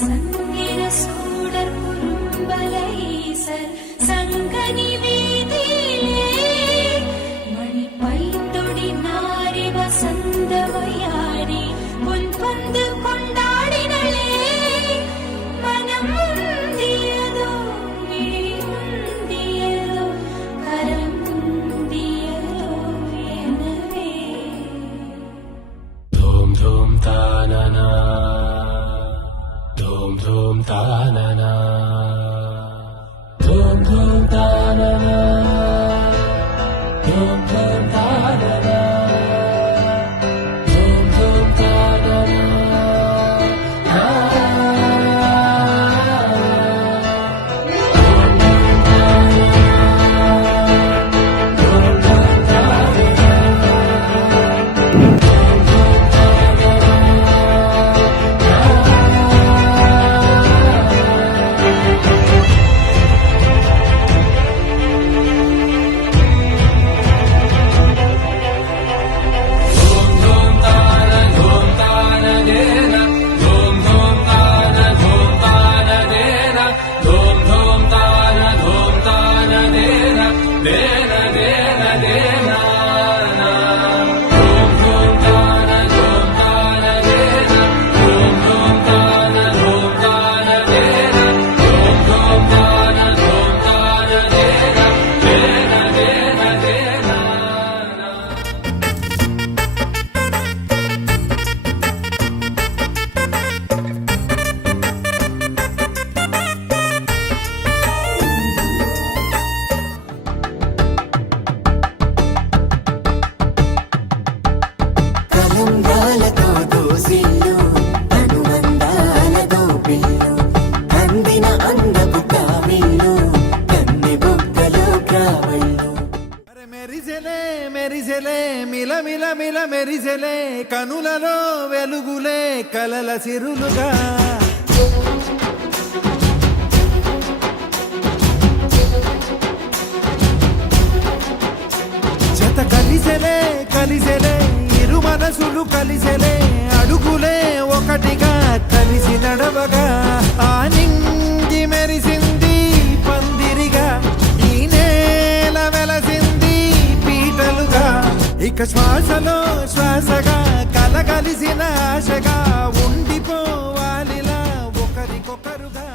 சங்கிர சூடர் குறும்பலை ஈசர் சங்கனி வீதியிலே மணி பைத்தொடி நாரி வசந்தவையாடி பொன் பந்து கொண்டாடினளே மனம் முந்தியதோ விழி முந்தியதோ கரம் முந்தியதோ எனவே धूम धूम तानना धूम धूम तानना धूम धूम तानना धूम धूम तानना धूम धूम तानना కలంగాలతో దోసిల్లు అనుబంధాలతో పిల్లు అందిన అందపు కావిల్లు కన్నె బొక్కలో క్రావళ్ళు మెరిసెలే మెరిసెలే మిల మిల మిల మెరిసెలే కనులలో వెలుగులే కలల సిరులుగా జత కలిసెలే కలిసెలే ఇరు మనసులు కలిసెలే అడుగులే ఒకటిగా కలిసి నడవగా ఆ నింగి మెరిసింది పందిరిగా ఈ నేల వెలసింది పీటలుగా ఇక శ్వాసలో శ్వాసగా కలగలిసిన ఆశగా ఉండిపోవాలిలా ఒకరికొకరుగా